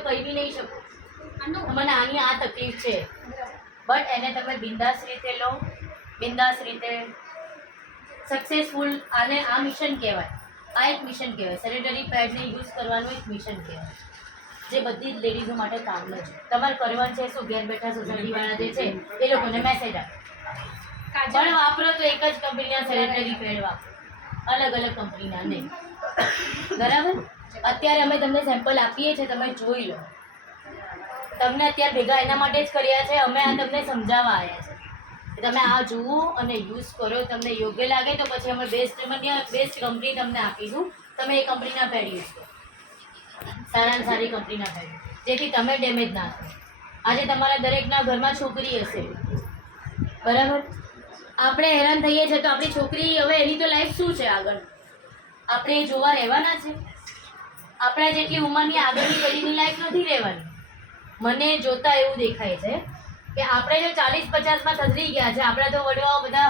તમે કહી બી નહીં શકો મને આની આ તકલીફ છે, બટ એને તમે બિંદાસ રીતે લો, બિંદાસ રીતે સક્સેસફુલ. આને આ મિશન કહેવાય, આ એક મિશન કહેવાય. સેનેટરી પેડને યુઝ કરવાનું એક મિશન કહેવાય, જે બધી જ લેડીઝો માટે કામનું છે. તમારે કરવાનું છે શું? ઘેર બેઠા સોસાયટીવાળા જે છે એ લોકોને મેસેજ આપો, પણ વાપરો તો એક જ કંપનીના સેનેટરી પેડ વાપરો, અલગ અલગ કંપનીના નહીં. બરાબર? અત્યારે અમે તમને સેમ્પલ આપીએ છીએ, તમે જોઈ લો. તમને અત્યારે ભેગા એના માટે જ કર્યા છે, અમે આ તમને સમજાવવા આવ્યા છે. તમે આ જુઓ અને યુઝ કરો, તમને યોગ્ય લાગે તો પછી અમે બેસ્ટ કંપની તમને આપીશું. તમે એ કંપનીના પેડ યુઝ કરો, સારામાં સારી કંપનીના પેડ, જેથી તમે ડેમેજ ના થાય. આજે તમારા દરેકના ઘરમાં છોકરી હશે, બરાબર? આપણે હેરાન થઈએ છીએ તો આપણી છોકરી હવે એની તો લાઈફ શું છે આગળ? આપણે એ જોવા રહેવાના છે? આપણા જેટલી ઉંમરની આગળની પેઢીની લાઈફ નથી રહેવાની. મને જોતા એવું દેખાય છે કે આપણે જો 40-50માં થધરી ગયા છે, આપણા તો વડવાઓ બધા